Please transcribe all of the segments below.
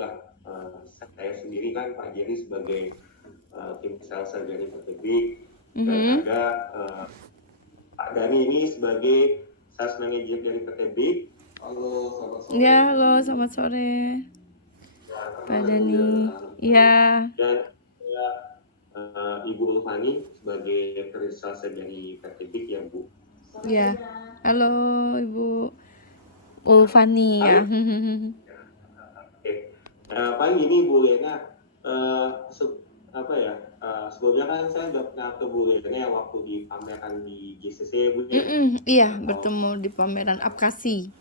juga saya sendiri kan Pak Jerry sebagai tim sales dari PT Big, dan ada Pak Dani ini sebagai sales manager dari PT Big. Halo, selamat sore. Ya, halo, selamat sore. Pak Dani. Iya. Dan Ibu Ulfani sebagai sales dari PT Big ya Bu. Iya. Halo Ibu Ulfani ya. Oke. Paling ini Bu Lena, sebelumnya kan saya udah pernah ke Bu Lena waktu di pameran di GCC Bu ya. Iya, bertemu di pameran Apkasi.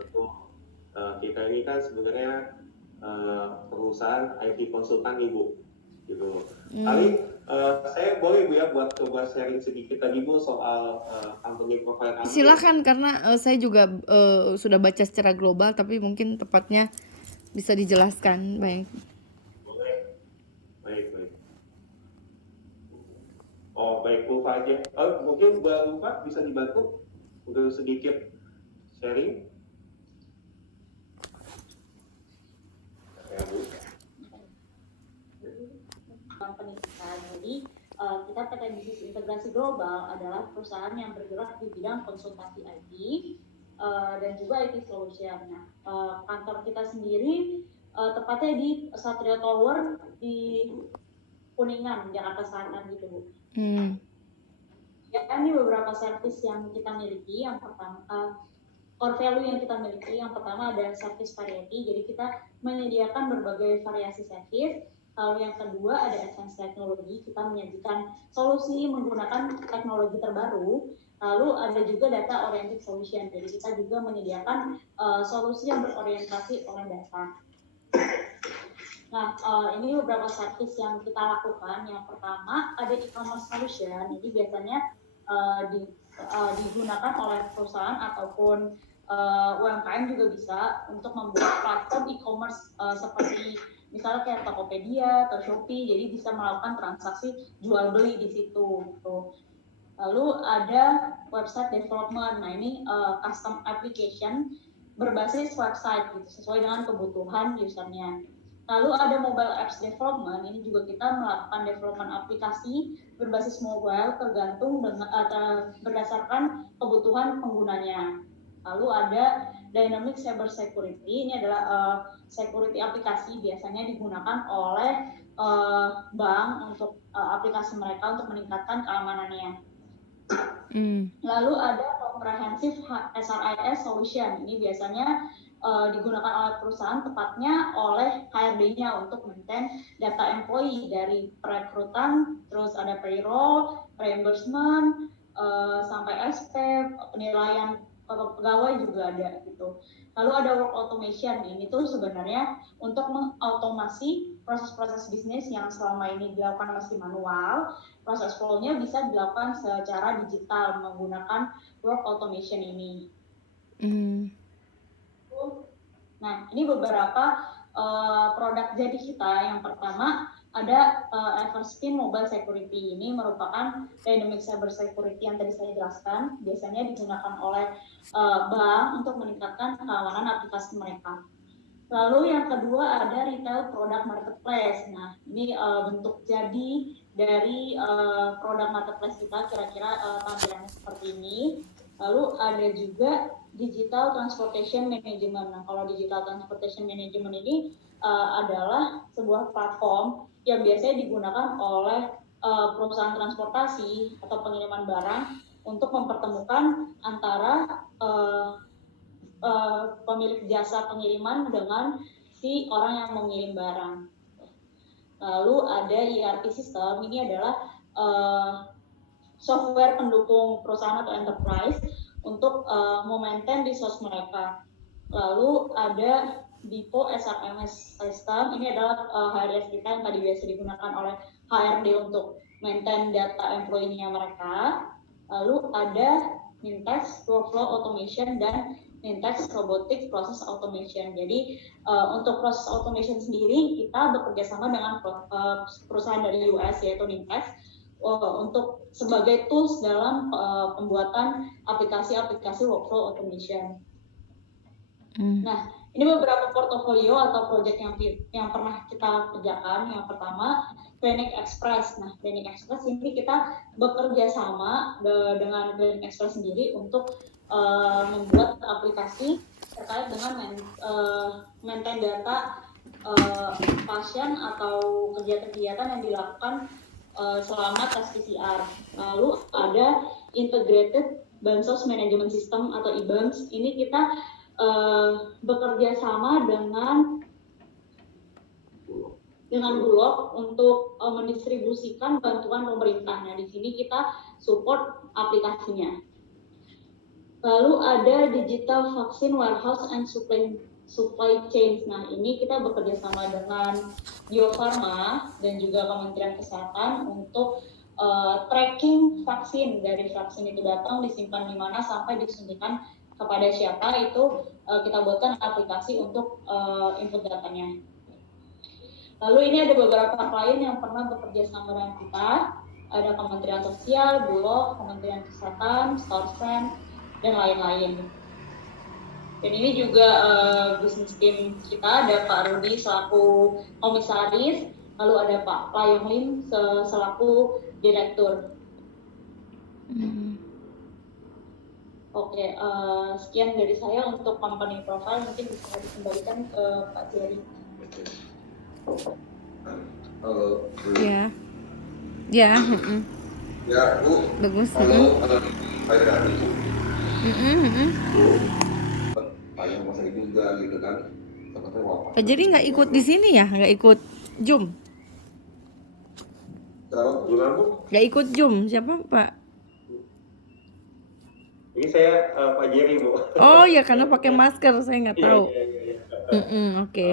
Betul. Kita ini kan sebenarnya perusahaan IT konsultan nih Bu, gitu. Paling saya boleh Bu ya buat coba sharing sedikit tadi Bu soal company profile kami. Silakan, karena saya juga sudah baca secara global, tapi mungkin tepatnya bisa dijelaskan. Baik. Boleh. Baik. Oh baik Bu aja. Mungkin Bu Lupa bisa dibantu untuk sedikit sharing. Ya Bu. Company kita. Jadi kita PT Bisnis Integrasi Global adalah perusahaan yang bergerak di bidang konsultasi IT dan juga IT Solution. Nah, kantor kita sendiri tepatnya di Satria Tower di Kuningan, Jakarta Selatan gitu Bu. Ya, ini beberapa service yang kita miliki. Yang pertama, core value yang kita miliki, yang pertama ada service variety. Jadi kita menyediakan berbagai variasi service. Lalu yang kedua ada advanced teknologi, kita menyajikan solusi menggunakan teknologi terbaru. Lalu ada juga data oriented solution, jadi kita juga menyediakan solusi yang berorientasi oleh data. Nah, ini beberapa service yang kita lakukan. Yang pertama ada e-commerce solution, ini biasanya digunakan oleh perusahaan ataupun UMKM juga bisa untuk membuat platform e-commerce seperti misalnya kayak Tokopedia atau Shopee, jadi bisa melakukan transaksi jual beli di situ. Gitu. Lalu ada website development, nah ini custom application berbasis website gitu, sesuai dengan kebutuhan usernya. Lalu ada mobile apps development, ini juga kita melakukan development aplikasi berbasis mobile tergantung dengan berdasarkan kebutuhan penggunanya. Lalu ada Dynamic Cyber Security, ini adalah security aplikasi biasanya digunakan oleh bank untuk aplikasi mereka untuk meningkatkan keamanannya. Lalu ada Comprehensive SRIS Solution, ini biasanya digunakan oleh perusahaan, tepatnya oleh HRD-nya untuk maintain data employee dari perekrutan, terus ada payroll, reimbursement, sampai SP, penilaian pegawai juga ada gitu. Lalu ada work automation, ini tuh sebenarnya untuk mengautomasi proses-proses bisnis yang selama ini dilakukan masih manual, proses flow-nya bisa dilakukan secara digital menggunakan work automation ini. Nah, ini beberapa produk jadi kita. Yang pertama ada Everspin Mobile Security, ini merupakan Dynamic Cyber Security yang tadi saya jelaskan, biasanya digunakan oleh bank untuk meningkatkan keamanan aplikasi mereka. Lalu yang kedua ada Retail Product Marketplace. Nah, ini bentuk jadi dari produk marketplace kita, kira-kira tampilannya seperti ini. Lalu ada juga Digital Transportation Management. Nah, kalau Digital Transportation Management ini adalah sebuah platform yang biasanya digunakan oleh perusahaan transportasi atau pengiriman barang untuk mempertemukan antara pemilik jasa pengiriman dengan si orang yang mau ngirim barang. Lalu ada ERP system, ini adalah software pendukung perusahaan atau enterprise untuk memaintain resource mereka. Lalu ada Dipo SRMS System, ini adalah HRS kita yang tadi biasa digunakan oleh HRD untuk maintain data employee-nya mereka. Lalu ada Nintex Workflow Automation dan Nintex Robotic Process Automation. Jadi untuk proses automation sendiri kita bekerja sama dengan perusahaan dari US yaitu Nintex untuk sebagai tools dalam pembuatan aplikasi-aplikasi workflow automation. Nah, Ini beberapa portofolio atau proyek yang pernah kita kerjakan. Yang pertama, Klinik Express. Nah, Klinik Express ini kita bekerja sama dengan Klinik Express sendiri untuk membuat aplikasi terkait dengan maintain data pasien atau kegiatan-kegiatan yang dilakukan selama tes PCR. Lalu ada Integrated Bansos Management System atau IBAMS. Ini kita bekerja sama dengan Bulog untuk mendistribusikan bantuan pemerintah. Nah, di sini kita support aplikasinya. Lalu ada Digital Vaccine Warehouse and Supply Chain. Nah, ini kita bekerja sama dengan Bio Farma dan juga Kementerian Kesehatan untuk tracking vaksin. Dari vaksin itu datang, disimpan di mana, sampai disuntikan kepada siapa, itu kita buatkan aplikasi untuk input datanya. Lalu ini ada beberapa klien yang pernah bekerja sama dengan kita. Ada Kementerian Sosial, Bulog, Kementerian Kesehatan, Storsen, dan lain-lain. Dan ini juga bisnis tim kita, ada Pak Rudi selaku komisaris, lalu ada Pak Playong Lim selaku direktur. Oke, sekian dari saya untuk company profile. Mungkin bisa dikembalikan ke Pak Jerry. Halo. Ya. Ya, Ya, Bu. bagus. Halo, saya Adi. Tanya sama saya juga gitu kan. Tempatnya mau apa? Jadi nggak ikut di sini ya, nggak ikut Zoom, Kalau Gimana Bu? nggak ikut Zoom, siapa Pak? Ini saya Pak Jerry Bu. Oh ya, karena pakai masker, saya nggak tahu. Iya. Oke.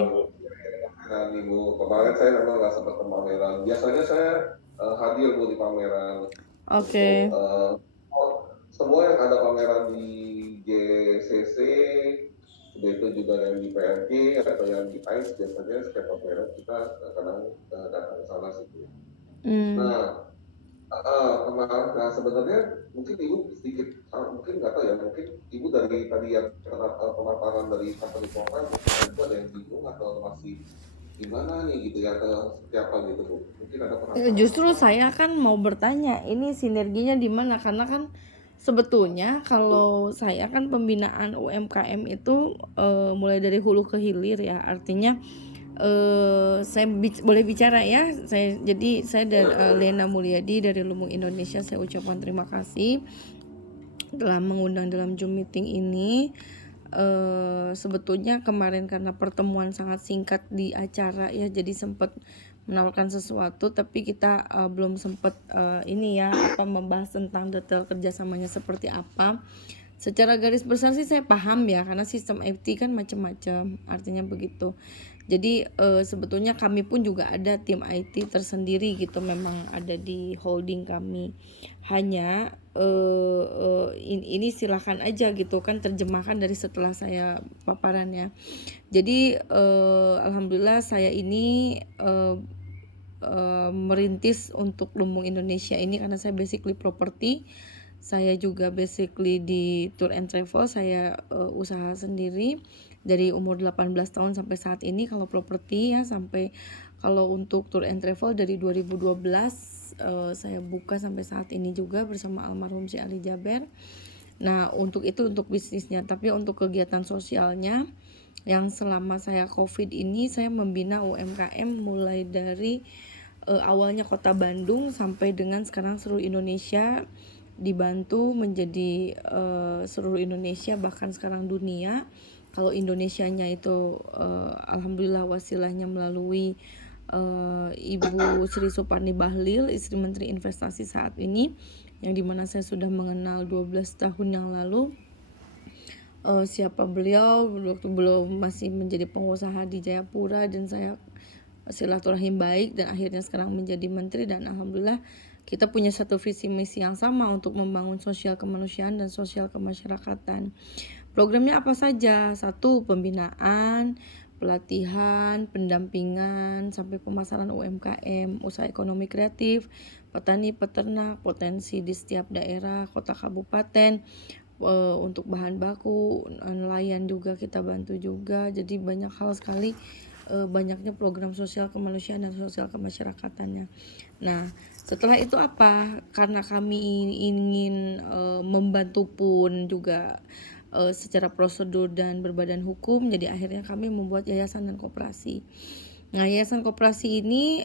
Nah, minggu kemarin saya memang nggak sempat ke pameran. Biasanya saya hadir Bu di pameran. Oke. Semua yang ada pameran di GCC, itu juga yang di PRG atau yang di ICE, biasanya setiap pameran kita kadang datang ke sana sih. Nah, kemarin, nah sebenarnya mungkin Ibu sedikit, mungkin nggak tahu ya, mungkin Ibu dari tadi yang pemaparan dari company profile, Ibu ada yang bingung atau masih gimana nih gitu ya, atau seperti apa gitu Bu? Mungkin ada penasaran. Justru saya kan mau bertanya, ini sinerginya di mana? Karena kan sebetulnya kalau saya kan pembinaan UMKM itu mulai dari hulu ke hilir ya, artinya saya boleh bicara ya. Saya dari Lena Mulyadi dari Lumbung Indonesia. Saya ucapkan terima kasih telah mengundang dalam Zoom meeting ini. Sebetulnya kemarin karena pertemuan sangat singkat di acara ya, jadi sempat menawarkan sesuatu, tapi kita belum sempat membahas tentang detail kerjasamanya seperti apa. Secara garis besar sih saya paham ya, karena sistem IT kan macam-macam, artinya begitu. Jadi sebetulnya kami pun juga ada tim IT tersendiri gitu, memang ada di holding kami. Hanya ini silakan aja gitu kan, terjemahkan dari setelah saya paparannya. Jadi alhamdulillah saya ini merintis untuk Lumbung Indonesia ini karena saya basically property. Saya juga basically di tour and travel, saya usaha sendiri dari umur 18 tahun sampai saat ini. Kalau properti ya, sampai kalau untuk tour and travel dari 2012 saya buka sampai saat ini juga bersama almarhum si Ali Jaber. Nah, untuk itu untuk bisnisnya, tapi untuk kegiatan sosialnya yang selama saya COVID ini saya membina UMKM mulai dari awalnya Kota Bandung sampai dengan sekarang seluruh Indonesia, dibantu menjadi seluruh Indonesia, bahkan sekarang dunia. Kalau Indonesianya itu alhamdulillah wasilahnya melalui Ibu Sri Suparni Bahlil, istri Menteri Investasi saat ini, yang dimana saya sudah mengenal 12 tahun yang lalu. Siapa beliau waktu belum masih menjadi pengusaha di Jayapura, dan saya silaturahim baik, dan akhirnya sekarang menjadi menteri. Dan alhamdulillah kita punya satu visi misi yang sama untuk membangun sosial kemanusiaan dan sosial kemasyarakatan. Programnya apa saja? 1, pembinaan, pelatihan, pendampingan, sampai pemasaran UMKM, usaha ekonomi kreatif, petani, peternak, potensi di setiap daerah, kota, kabupaten, untuk bahan baku, nelayan juga kita bantu juga. Jadi banyak hal sekali, banyaknya program sosial kemanusiaan dan sosial kemasyarakatannya. Nah, setelah itu apa? Karena kami ingin membantu pun juga secara prosedur dan berbadan hukum, jadi akhirnya kami membuat yayasan dan koperasi. Nah, yayasan koperasi ini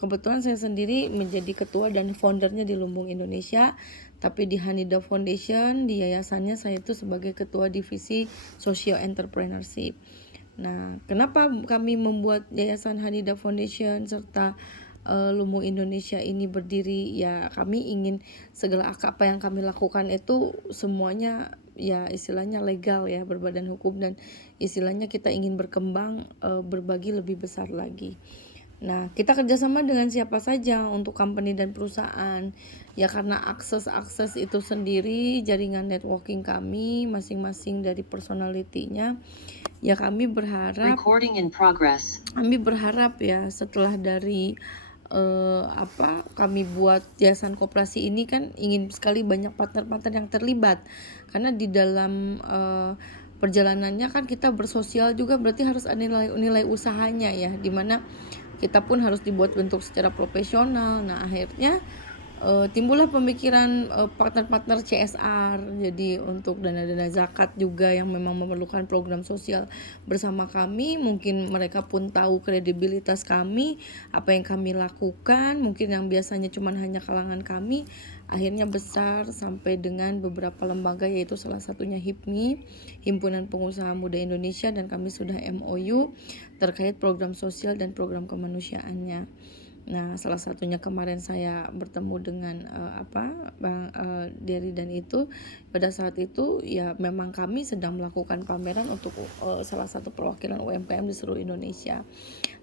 kebetulan saya sendiri menjadi ketua dan foundernya di Lumbung Indonesia, tapi di Hanida Foundation, di yayasannya saya itu sebagai ketua divisi Social Entrepreneurship. Nah, kenapa kami membuat yayasan Hanida Foundation serta Lumbung Indonesia ini berdiri? Ya, kami ingin segala apa yang kami lakukan itu semuanya ya istilahnya legal ya, berbadan hukum, dan istilahnya kita ingin berkembang, berbagi lebih besar lagi. Nah, kita kerjasama dengan siapa saja untuk company dan perusahaan. Ya karena akses itu sendiri, jaringan networking kami masing-masing dari personality-nya, ya kami berharap Recording in progress. ya setelah dari kami buat yayasan koperasi ini kan ingin sekali banyak partner-partner yang terlibat, karena di dalam perjalanannya kan kita bersosial juga, berarti harus ada nilai usahanya ya, dimana kita pun harus dibuat bentuk secara profesional. Nah, akhirnya timbullah pemikiran partner-partner CSR. Jadi untuk dana-dana zakat juga yang memang memerlukan program sosial bersama kami, mungkin mereka pun tahu kredibilitas kami, apa yang kami lakukan, mungkin yang biasanya cuma hanya kalangan kami, akhirnya besar sampai dengan beberapa lembaga, yaitu salah satunya HIPMI, Himpunan Pengusaha Muda Indonesia, dan kami sudah MOU terkait program sosial dan program kemanusiaannya. Nah, salah satunya kemarin saya bertemu dengan Bang Dery, dan itu pada saat itu ya memang kami sedang melakukan pameran untuk salah satu perwakilan UMKM di seluruh Indonesia.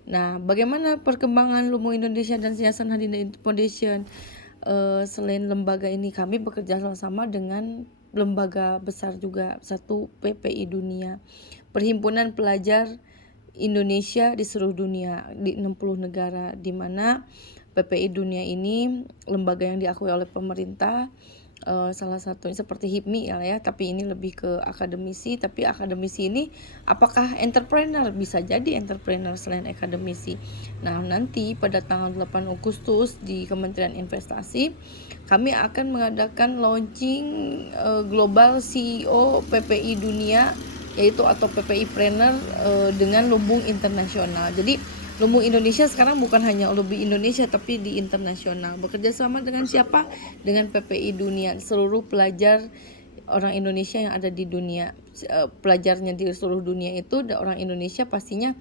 Nah, bagaimana perkembangan Lumbung Indonesia dan Yayasan Hanida Foundation? Selain lembaga ini, kami bekerja sama dengan lembaga besar juga, satu PPI Dunia, Perhimpunan Pelajar Indonesia di seluruh dunia, di 60 negara, di mana PPI Dunia ini lembaga yang diakui oleh pemerintah, salah satunya seperti HIPMI ya, tapi ini lebih ke akademisi. Tapi akademisi ini apakah entrepreneur? Bisa jadi entrepreneur selain akademisi. Nah, nanti pada tanggal 8 Agustus di Kementerian Investasi kami akan mengadakan launching global CEO PPI Dunia, yaitu atau PPI Planner dengan Lumbung Internasional. Jadi Lumbung Indonesia sekarang bukan hanya Lumbung Indonesia tapi di internasional. Bekerja sama dengan siapa? Dengan PPI Dunia. Seluruh pelajar orang Indonesia yang ada di dunia, pelajarnya di seluruh dunia itu orang Indonesia pastinya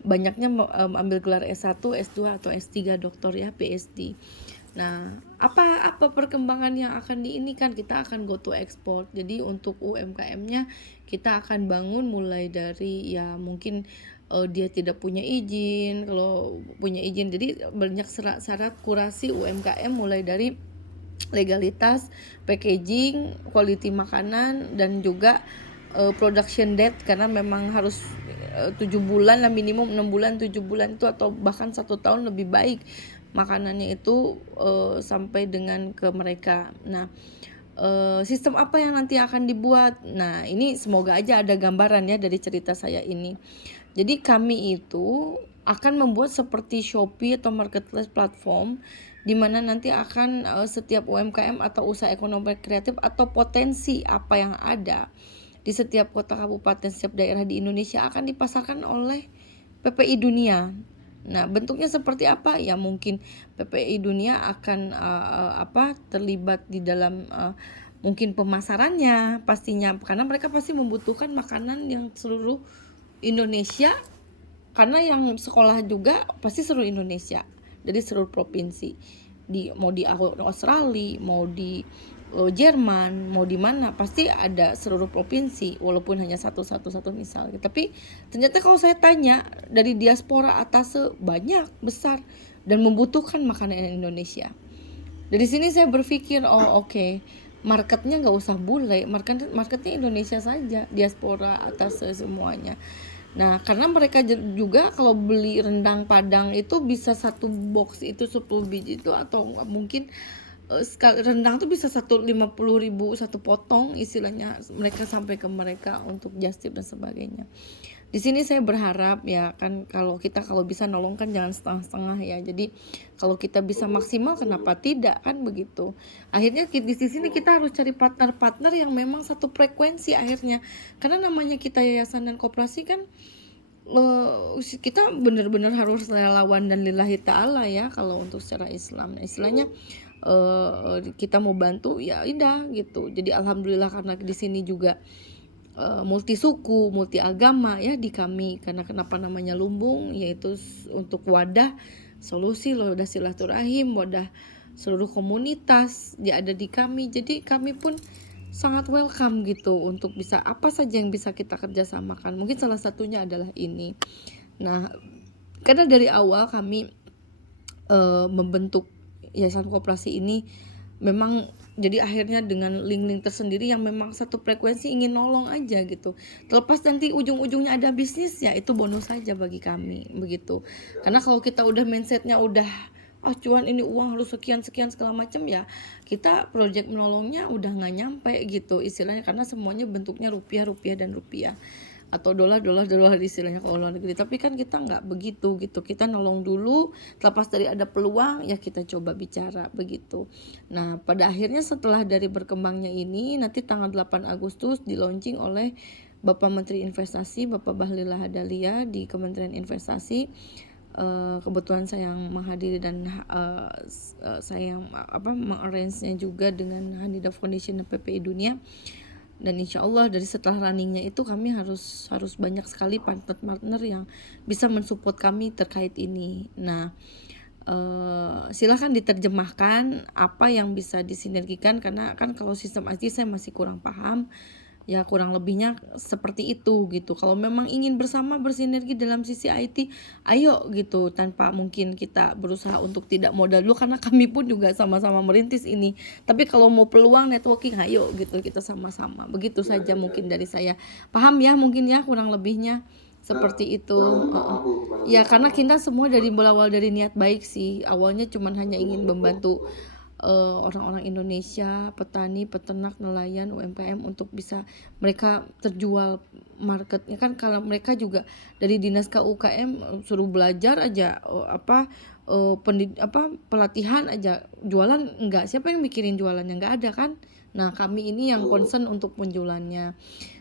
banyaknya ambil gelar S1, S2 atau S3 doktor ya, PhD. Nah, apa perkembangan yang akan diinikan? Kita akan go to export. Jadi untuk UMKM-nya kita akan bangun mulai dari ya mungkin dia tidak punya izin, kalau punya izin. Jadi banyak syarat kurasi UMKM, mulai dari legalitas, packaging, quality makanan, dan juga production date, karena memang harus 7 bulan lah minimum, 6 bulan, 7 bulan itu, atau bahkan 1 tahun lebih baik makanannya itu sampai dengan ke mereka. Nah, sistem apa yang nanti akan dibuat? Nah, ini semoga aja ada gambaran ya dari cerita saya ini. Jadi kami itu akan membuat seperti Shopee atau marketplace platform, di mana nanti akan setiap UMKM atau usaha ekonomi kreatif atau potensi apa yang ada di setiap kota, kabupaten, setiap daerah di Indonesia akan dipasarkan oleh PPI Dunia. Nah, bentuknya seperti apa? Ya mungkin PPI Dunia akan terlibat di dalam mungkin pemasarannya pastinya, karena mereka pasti membutuhkan makanan yang seluruh Indonesia, karena yang sekolah juga pasti seluruh Indonesia, dari seluruh provinsi, mau di Australia, mau di Jerman, mau di mana, pasti ada seluruh provinsi, walaupun hanya satu misal. Tapi ternyata kalau saya tanya dari diaspora atas banyak besar dan membutuhkan makanan Indonesia. Dari sini saya berpikir, oke, marketnya nggak usah bule, marketnya Indonesia saja, diaspora atas semuanya. Nah, karena mereka juga kalau beli rendang Padang itu bisa satu box itu 10 biji itu, atau mungkin sekali rendang tuh bisa 150.000 satu potong istilahnya mereka sampai ke mereka untuk just tip dan sebagainya. Di sini saya berharap ya kan kalau bisa nolong kan jangan setengah-setengah ya. Jadi kalau kita bisa maksimal kenapa tidak kan begitu. Akhirnya di sini kita harus cari partner-partner yang memang satu frekuensi akhirnya. Karena namanya kita yayasan dan koperasi kan kita benar-benar harus relawan dan lillahi ta'ala ya kalau untuk secara Islam. Nah, istilahnya kita mau bantu ya indah gitu. Jadi alhamdulillah karena di sini juga multi suku, multi agama ya di kami karena kenapa namanya Lumbung yaitu untuk wadah solusi wadah silaturahim, wadah seluruh komunitas ya ada di kami. Jadi kami pun sangat welcome gitu untuk bisa apa saja yang bisa kita kerjasamakan. Mungkin salah satunya adalah ini. Nah, karena dari awal kami membentuk yayasan koperasi ini memang jadi akhirnya dengan link-link tersendiri yang memang satu frekuensi ingin nolong aja gitu. Terlepas nanti ujung-ujungnya ada bisnis ya itu bonus saja bagi kami begitu. Karena kalau kita udah mindsetnya udah cuan ini uang harus sekian segala macam ya kita project menolongnya udah nggak nyampe gitu istilahnya karena semuanya bentuknya rupiah dan rupiah atau dolar istilahnya kalau luar negeri. Tapi kan kita nggak begitu gitu, kita nolong dulu terlepas dari ada peluang ya kita coba bicara begitu. Nah pada akhirnya setelah dari berkembangnya ini nanti tanggal 8 Agustus di launching oleh Bapak Menteri Investasi Bapak Bahlil Lahadalia di Kementerian Investasi. Kebetulan saya yang menghadiri dan saya yang mengarrange-nya juga dengan Hanida Foundation dan PPI Dunia. Dan insya Allah dari setelah runningnya itu kami harus banyak sekali partner yang bisa mensupport kami terkait ini. Nah silahkan diterjemahkan apa yang bisa disinergikan karena kan kalau sistem IT saya masih kurang paham. Ya kurang lebihnya seperti itu gitu. Kalau memang ingin bersama bersinergi dalam sisi IT, ayo gitu tanpa mungkin kita berusaha untuk tidak modal dulu karena kami pun juga sama-sama merintis ini. Tapi kalau mau peluang networking, ayo gitu kita sama-sama. Begitu saja mungkin dari saya. Paham ya mungkin ya kurang lebihnya seperti itu. Ya karena kita semua dari berawal dari niat baik sih. Awalnya cuman hanya ingin membantu orang-orang Indonesia, petani, peternak, nelayan, UMKM untuk bisa mereka terjual marketnya kan kalau mereka juga dari dinas KUKM suruh belajar aja pelatihan aja jualan enggak siapa yang mikirin jualannya enggak ada kan. Nah kami ini yang concern untuk penjualannya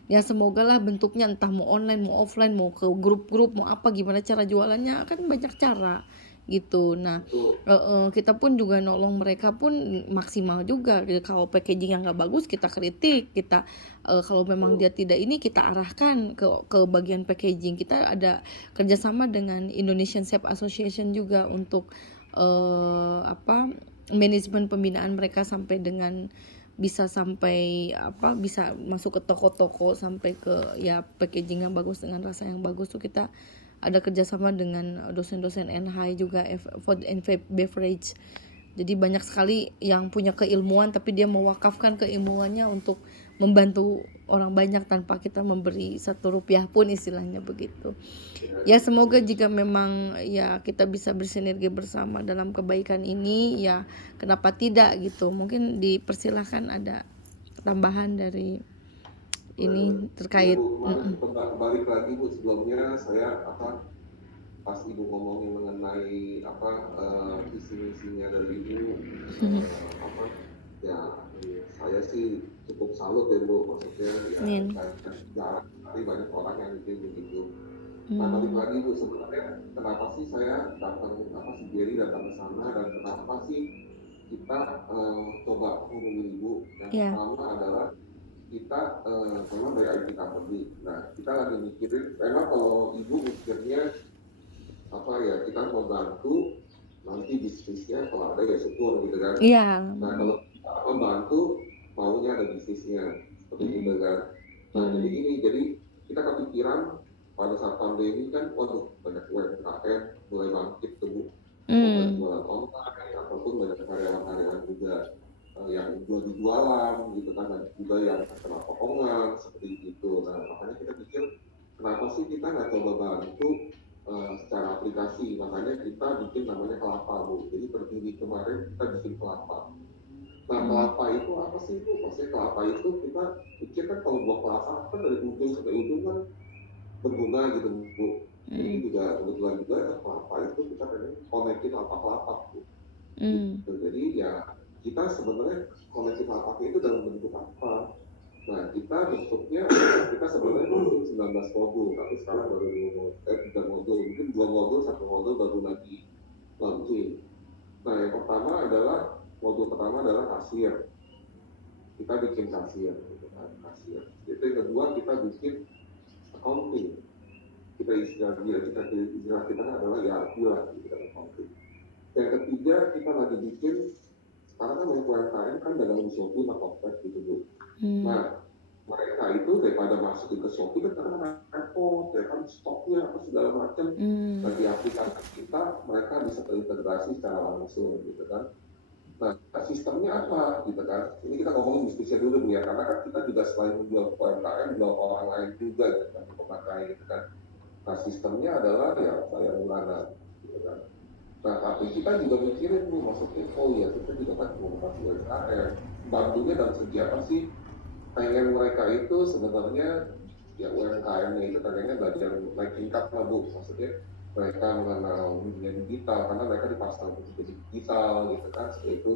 ya semoga lah bentuknya entah mau online mau offline mau ke grup-grup mau apa gimana cara jualannya kan banyak cara gitu. Nah kita pun juga nolong mereka pun maksimal juga kalau packaging yang nggak bagus kita kritik kita kalau memang dia tidak ini kita arahkan ke bagian packaging. Kita ada kerjasama dengan Indonesian Chef Association juga untuk manajemen pembinaan mereka sampai dengan bisa masuk ke toko-toko sampai ke ya packaging yang bagus dengan rasa yang bagus tuh kita ada kerjasama dengan dosen-dosen NHI juga food and beverage. Jadi banyak sekali yang punya keilmuan tapi dia mewakafkan keilmuannya untuk membantu orang banyak tanpa kita memberi Rp1 pun istilahnya begitu. Ya semoga jika memang ya kita bisa bersinergi bersama dalam kebaikan ini ya kenapa tidak gitu. Mungkin dipersilahkan ada tambahan dari ini terkait. Balik lagi Bu sebelumnya saya pas Ibu ngomongin mengenai visi misinya dari Ibu ya saya sih cukup salut ya Bu maksudnya ya banyak orang yang bikin begitu. Nah balik lagi Bu sebenarnya kenapa sih saya datang si Jerry datang ke sana dan kenapa sih kita coba hubungi Ibu yang pertama adalah kita memang dari IT company. Nah kita lagi mikirin memang kalau Ibu mikirnya kita mau bantu nanti bisnisnya kalau ada ya syukur gitu kan. Nah kalau kita membantu maunya ada bisnisnya seperti itu kan. Nah jadi kita kepikiran pada saat pandemi kan banyak UMKM mulai bangkit tuh Bu. Mulai jualan online ataupun banyak karyawan-karyawan juga yang jualan gitu kan dan juga yang kena potongan seperti itu. Nah makanya kita pikir kenapa sih kita nggak coba bantu secara aplikasi, makanya kita bikin namanya Kelapa Bu. Jadi berdiri kemarin kita bikin Kelapa. Nah, kelapa itu apa sih Bu? Maksudnya kelapa itu kita pikir kan kalau buah kelapa kan dari ujung sampai ujung kan berguna gitu Bu. Jadi juga kebetulan juga kelapa itu kita pengen koneksi kelapa-kelapa Bu. Gitu. Jadi ya kita sebenarnya koneksi kelapa itu dalam bentuk apa? Nah, kita bentuknya kita sebenarnya bikin 19 modul, tapi sekarang baru 3 modul, mungkin 2 modul, 1 modul baru lagi launching. Nah, yang pertama adalah modul pertama adalah kasir. Kita bikin kasir, gitu kan, kasir. Itu yang kedua kita bikin accounting. Kita istilah kita adalah ERP lah, gitu kan, accounting. Yang ketiga kita lagi bikin sekarang kan banyak UMKM kan dagang di Shopee, Marketplace gitu Bu. Nah, mereka itu daripada masukin ke Shopee kan karena repot, ya kan stoknya apa segala macam. Nah, di aplikasi kita mereka bisa terintegrasi secara langsung gitu kan. Nah, sistemnya apa gitu kan? Ini kita ngomongin bisnisnya dulu ya, karena kan kita juga selain menjual UMKM, jual orang lain juga gitu kan, pemakai gitu kan. Nah, sistemnya adalah ya bayar bulanan gitu kan. Nah, tapi kita juga mikirin nih, maksudnya, oh ya kita juga kan komunikasi UMKM. Bantunya dalam segi apa sih? Pengen mereka itu sebenarnya ya UMKM-nya itu pengennya belajar naik tingkat lah Bu. Maksudnya mereka mengenal dunia digital karena mereka dipasang untuk jadi digital gitu kan. Seperti itu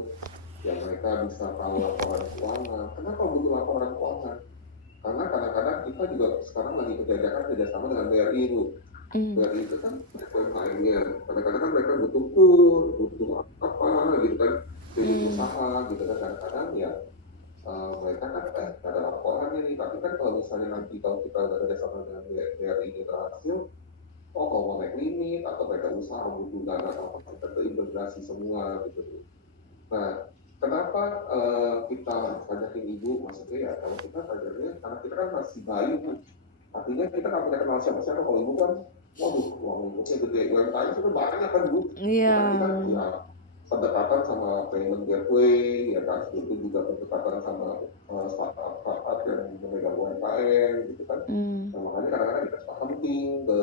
ya mereka bisa tahu laporan keuangan. Kenapa butuh laporan keuangan? Karena kadang-kadang kita juga sekarang lagi kerjasama dengan BRI Bu. BRI itu kan UMKM-nya. Kadang-kadang kan mereka butuh kur, butuh apa gitu kan, jadi usaha gitu kan. Kadang-kadang ya mereka kan ada laporannya nih, tapi kan kalau misalnya nanti kalau kita udah kerjasama dengan BRI ini berhasil, oh kalau mau naik limit atau mereka usaha butuh dana atau apa kita terintegrasi semua gitu. Nah, kenapa kita pajakin ibu? Maksudnya ya kalau kita pajaknya karena kita kan masih bayi Bu. Artinya kita nggak punya kenal siapa-siapa. Kalau ibu kan, waduh, uang ibunya gede, UMKM itu kan banyak kan Bu. Tetapi kan ya pendekatan sama payment gateway, ya kan, itu juga pendekatan sama startup yang memegang UMKM gitu kan. Nah, makanya kadang-kadang kita suka penting ke